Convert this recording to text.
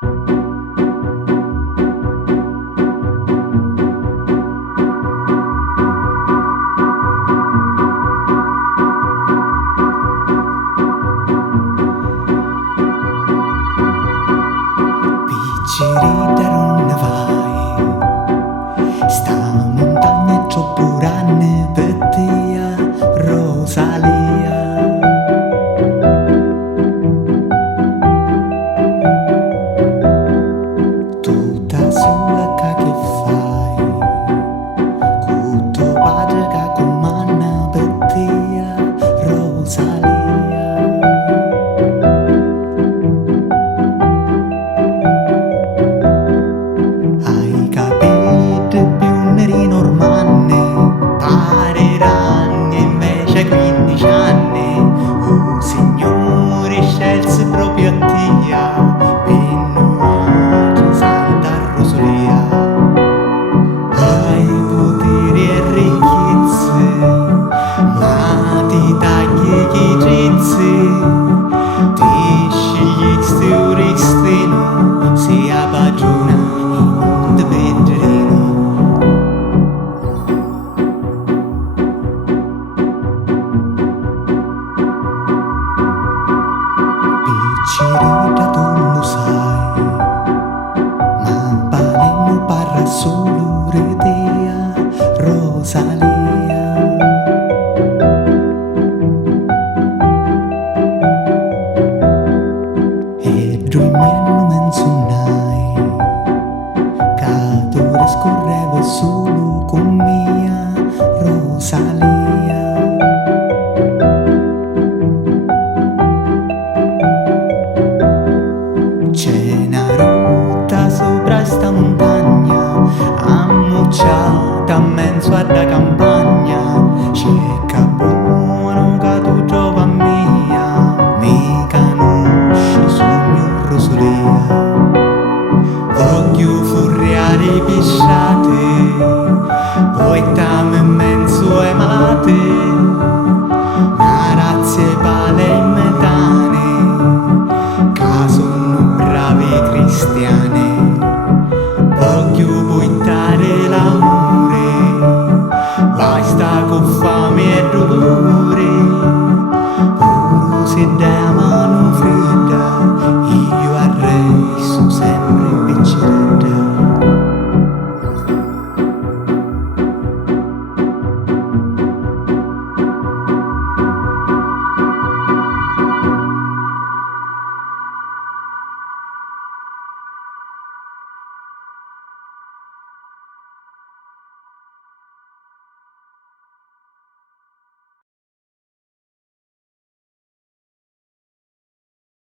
Picciridda non ne vai, sta montagna c'ho puranne per te, Rosalia. Tutta sola che fai, con tuo padre che comanda per te, Rosalia. Hai capito più neri normanne, pareranno invece 15 anni. Oh Signore, scelse proprio a te, per Santa Rosalia. Hai poteri e ricchezze, ma ti tagli chi trezze, ti scegli sto restino, sia padrona in un vendrino. Picciridda tu lo sai, ma Palermo parla solo di te, Rosalia. E dormiendo menzionai che ora scorreva solo con mia Rosalia. C'è una rotta sopra sta montagna, ammucciata in mezzo alla campagna. C'è che buono che tu trova mia, mi conosci sogno Rosalia. Voglio furriare pisciate, poi stiamo in mezzo ai malati, una razza pale